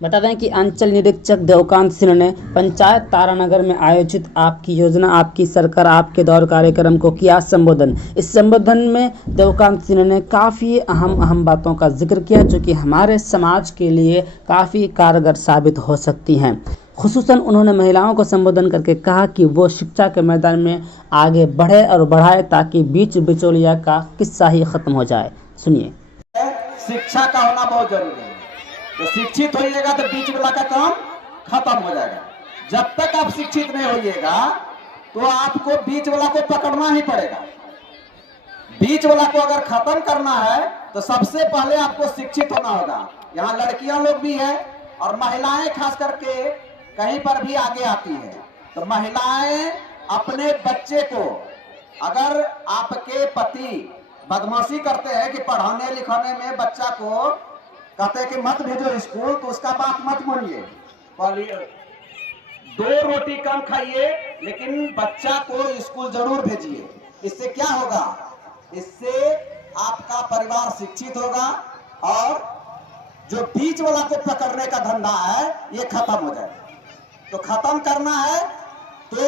बता दें कि अंचल निरीक्षक देवकांत सिन्हा ने पंचायत तारानगर में आयोजित आपकी योजना आपकी सरकार आपके दौर कार्यक्रम को किया संबोधन। इस संबोधन में देवकांत सिन्हा ने काफ़ी अहम बातों का जिक्र किया जो कि हमारे समाज के लिए काफ़ी कारगर साबित हो सकती हैं। खुसूसन उन्होंने महिलाओं को संबोधन करके कहा कि वो शिक्षा के मैदान में आगे बढ़े और बढ़ाए ताकि बीच बिचौलिया का किस्सा ही खत्म हो जाए। सुनिए। शिक्षा का होना बहुत जरूरी है। तो शिक्षित होइएगा तो बीच वाला का काम खत्म हो जाएगा। जब तक आप शिक्षित नहीं होइएगा तो आपको बीच वाला को पकड़ना ही पड़ेगा। बीच वाला को अगर खत्म करना है तो सबसे पहले आपको शिक्षित होना होगा। यहाँ लड़कियां लोग भी है और महिलाएं खास करके कहीं पर भी आगे आती है। तो महिलाएं अपने बच्चे को, अगर आपके पति बदमाशी करते हैं कि पढ़ाने लिखाने में बच्चा को कहते हैं कि मत भेजो स्कूल, तो उसका बात मत मानिए। 2 रोटी कम खाइए लेकिन बच्चा को स्कूल जरूर भेजिए। इससे क्या होगा? इससे आपका परिवार शिक्षित होगा और जो बीच वाला को पकड़ने का धंधा है ये खत्म हो जाएगा। तो खत्म करना है तो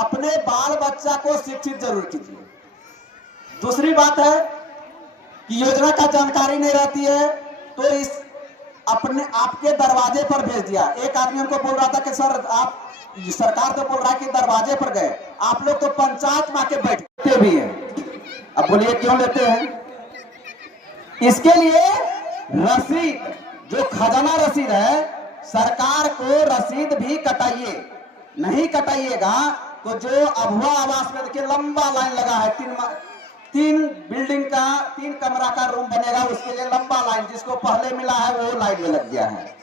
अपने बाल बच्चा को शिक्षित जरूर कीजिए। दूसरी बात है कि योजना का जानकारी नहीं रहती है तो इस अपने आपके दरवाजे पर भेज दिया। एक आदमी हमको बोल रहा था कि सर आप, सरकार तो बोल रहा है कि दरवाजे पर गए, आप लोग तो पंचायत में आके बैठते भी हैं। अब बोलिए क्यों लेते हैं? इसके लिए रसीद, जो खजाना रसीद है, सरकार को रसीद भी कटाइए। नहीं कटाइएगा तो जो अभुआ आवास में देखिए लंबा लाइन लगा है, 3 बिल्डिंग का 3 कमरा का रूम बनेगा, उसके लिए लंबा लाइन, जिसको पहले मिला है वो लाइन में लग गया है,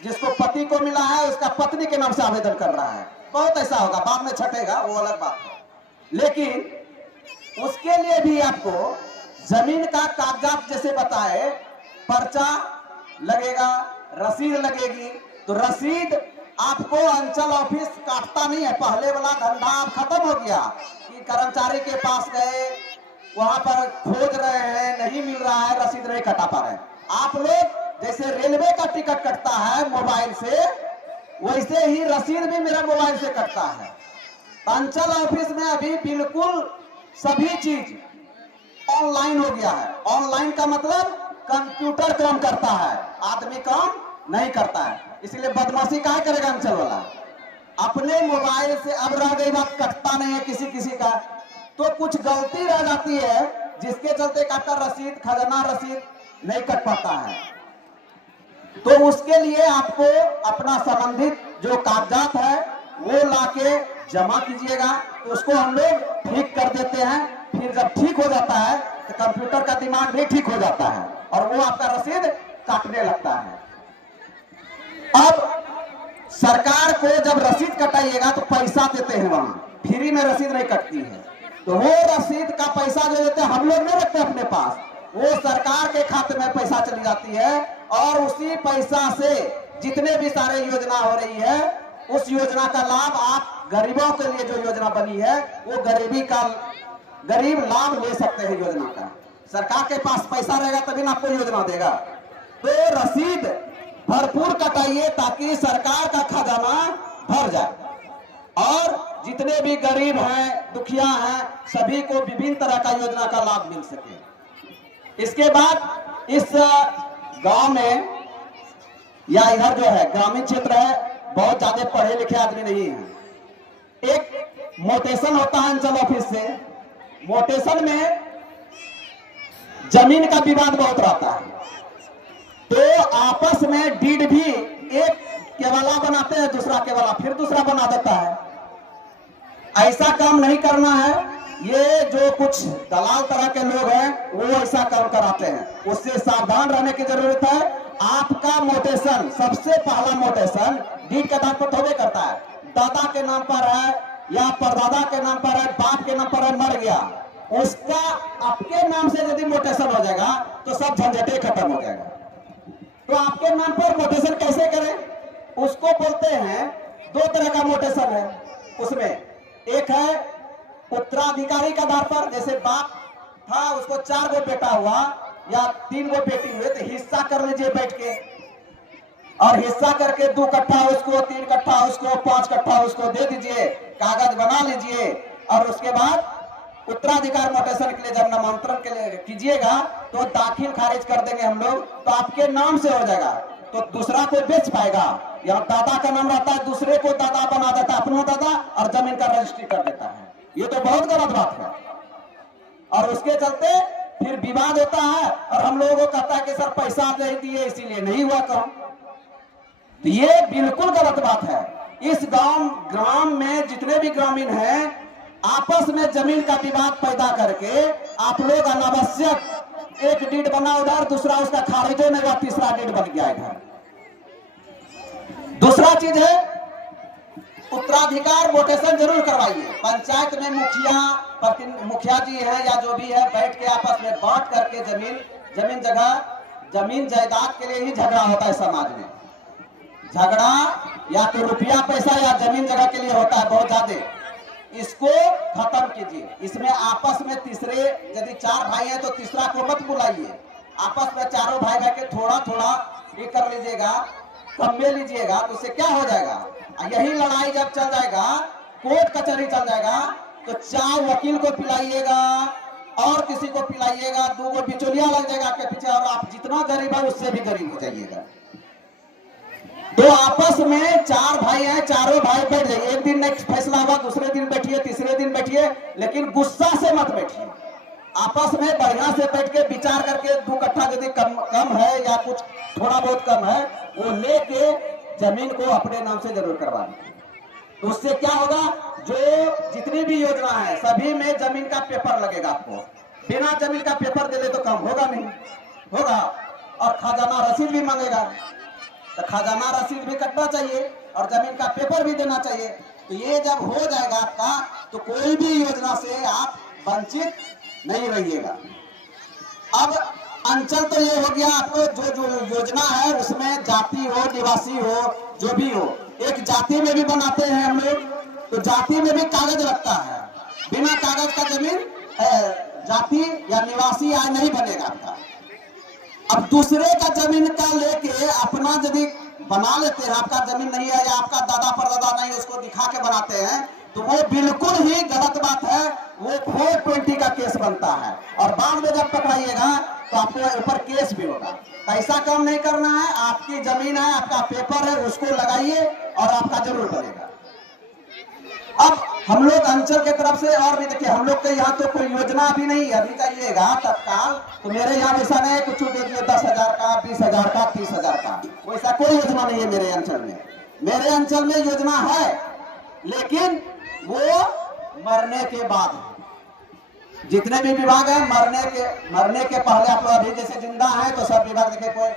जिसको पति को मिला है उसका पत्नी के नाम से आवेदन कर रहा है। बहुत ऐसा होगा, बाद में छटेगा वो अलग बात है। लेकिन उसके लिए भी आपको जमीन का कागजात जैसे बताए, पर्चा लगेगा, रसीद लगेगी। तो रसीद आपको अंचल ऑफिस काटता नहीं है। पहले वाला धंधा खत्म हो गया कि कर्मचारी के पास गए, वहां पर खोज रहे हैं, नहीं मिल रहा है, रसीद नहीं कटा पा रहे। आप लोग जैसे रेलवे का टिकट कटता है मोबाइल से, वैसे ही रसीद भी मेरा मोबाइल से कटता है। अंचल ऑफिस में अभी बिल्कुल सभी चीज ऑनलाइन हो गया है। ऑनलाइन का मतलब कंप्यूटर काम करता है, आदमी काम नहीं करता है। इसलिए बदमाशी क्या करेगा अंचल वाला? अपने मोबाइल से अब रह गई बात, कटता नहीं है किसी किसी का, तो कुछ गलती रह जाती है जिसके चलते आपका रसीद, खजाना रसीद नहीं कट पाता है। तो उसके लिए आपको अपना संबंधित जो कागजात है वो लाके जमा कीजिएगा, तो उसको हम लोग ठीक कर देते हैं। फिर जब ठीक हो जाता है तो कंप्यूटर का दिमाग भी ठीक हो जाता है और वो आपका रसीद काटने लगता है। अब सरकार को जब रसीद कटाइएगा तो पैसा देते हैं, वहां फ्री में रसीद नहीं कटती है। तो वो रसीद का पैसा जो देते हैं हम लोग नहीं रखते अपने पास, वो सरकार के खाते में पैसा चली जाती है और उसी पैसा से जितने भी सारे योजना हो रही है उस योजना का लाभ आप गरीबों के लिए जो योजना बनी है वो गरीब लाभ ले सकते हैं योजना का। सरकार के पास पैसा रहेगा तभी ना आपको योजना देगा। तो रसीद भरपूर कटाइए ताकि सरकार का खजाना भर जाए और जितने भी गरीब हैं, दुखिया हैं, सभी को विभिन्न तरह का योजना का लाभ मिल सके। इसके बाद इस गांव में या इधर जो है ग्रामीण क्षेत्र है, बहुत ज्यादा पढ़े लिखे आदमी नहीं है। एक मोटेशन होता है अंचल ऑफिस से, मोटेशन में जमीन का विवाद बहुत रहता है। तो आपस में डीड भी एक केवाला बनाते हैं, दूसरा केवाला फिर दूसरा बना देता है। ऐसा काम नहीं करना है। ये जो कुछ दलाल तरह के लोग हैं वो ऐसा काम कराते हैं, उससे सावधान रहने की जरूरत है। आपका मोटेशन, सबसे पहला मोटेशन डीड के आधार पर थोड़े करता है। दादा के नाम पर है या परदादा के नाम पर है, बाप के नाम पर है, मर गया, उसका आपके नाम से यदि मोटेशन हो जाएगा तो सब झंझटे खत्म हो जाएगा। तो आपके नाम पर मोटेशन कैसे करें? उसको बोलते हैं, 2 तरह का मोटेशन है उसमें। एक है उत्तराधिकारी के आधार पर, जैसे बाप था उसको 4 गो बेटा हुआ या 3 गो बेटी हुए तो हिस्सा कर लीजिए बैठ के। और हिस्सा करके 2 कट्ठा उसको, 3 कट्ठा उसको, 5 कट्ठा उसको दे दीजिए, कागज बना लीजिए और उसके बाद उत्तराधिकार म्यूटेशन के लिए जब नामांतरण के लिए कीजिएगा तो दाखिल खारिज कर देंगे हम लोग, तो आपके नाम से हो जाएगा, तो दूसरा कोई बेच पाएगा। यहाँ दादा का नाम रहता है, दूसरे को दादा बना देता है, अपना दादा, और जमीन का रजिस्ट्री कर देता है। ये तो बहुत गलत बात है और उसके चलते फिर विवाद होता है और हम लोगों को कहता है कि सर पैसा नहीं दिए इसीलिए नहीं हुआ काम। तो ये बिल्कुल गलत बात है। इस ग्राम में जितने भी ग्रामीण हैं आपस में जमीन का विवाद पैदा करके आप लोग अनावश्यक एक डीड बना उधर, दूसरा उसका खारिज होने का तीसरा डीड बन गया इधर। दूसरा चीज है उत्तराधिकार म्यूटेशन जरूर करवाइए। पंचायत में मुखिया जी है या जो भी है बैठ के आपस में बांट करके जमीन जायदाद के लिए ही झगड़ा होता है समाज में। झगड़ा या तो रुपया पैसा या जमीन जगह के लिए होता है बहुत ज्यादा। इसको खत्म कीजिए। इसमें आपस में तीसरे, यदि 4 भाई हैं तो तीसरा को मत बुलाइए। आपस में चारों भाई के थोड़ा थोड़ा ये कर लीजिएगा, कम में लीजिएगा, तो उससे क्या हो जाएगा, यही लड़ाई जब चल जाएगा, कोर्ट कचहरी चल जाएगा, तो 4 वकील को पिलाइएगा और किसी को पिलाइएगा, 2 को बिचौलिया लग जाएगा आपके पीछे और आप जितना गरीब है उससे भी गरीब हो जाइएगा। तो आपस में 4 भाई हैं, चारों भाई बैठ जाइए। एक दिन नेक्स्ट फैसला हुआ, दूसरे दिन बैठिए, तीसरे दिन बैठिए, लेकिन गुस्सा से मत बैठिए। आपस में बढ़िया से बैठ के विचार करके 2 कट्ठा यदि कम है या कुछ थोड़ा बहुत कम है वो लेके जमीन को अपने नाम से जरूर करवा दीजिए। तो उससे क्या होगा, जो जितनी भी योजना है सभी में जमीन का पेपर लगेगा। आपको बिना जमीन का पेपर दे तो काम होगा नहीं, होगा। और खजाना रसीद भी मांगेगा, तो खजाना रसीद भी कटना चाहिए और जमीन का पेपर भी देना चाहिए। तो ये जब हो जाएगा आपका, तो कोई भी योजना से आप वंचित नहीं रहिएगा। अब अंचल तो ये हो गया, आपको जो योजना है उसमें जाति हो, निवासी हो, जो भी हो, एक जाति में भी बनाते हैं हम लोग, तो जाति में भी कागज लगता है। बिना कागज का जमीन जाति या निवासी आय नहीं बनेगा आपका। अब दूसरे का जमीन का लेके अपना यदि बना लेते हैं, आपका जमीन नहीं है या आपका दादा परदादा नहीं, उसको दिखा के बनाते हैं, तो वो बिल्कुल ही गलत बात है। वो 420 का केस बनता है और बाद में जब पकड़ाइएगा तो आपके ऊपर केस भी होगा। ऐसा काम नहीं करना है। आपकी जमीन है, आपका पेपर है, उसको लगाइए और आपका जरूर बनेगा। अब हम लोग अंचल के तरफ से और भी देखिए, हम लोग के यहाँ तो कोई योजना अभी नहीं, अभी चाहिएगा तत्काल, तो मेरे यहाँ वैसा नहीं है कुछ दे दिए 10,000 का, 20,000 का, 30,000 का, वैसा कोई योजना नहीं है मेरे अंचल में। मेरे अंचल में योजना है लेकिन वो मरने के बाद। जितने भी विभाग है मरने के पहले। आप लोग अभी जैसे जिंदा है तो सब विभाग देखिए, कोई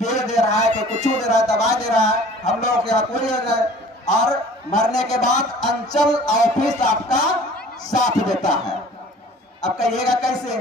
पेड़ दे रहा है, कोई कुछ दे रहा है, दवा दे रहा है, हम लोग के यहाँ कोई। और मरने के बाद अंचल ऑफिस आपका साथ देता है। अब कहिएगा कैसे?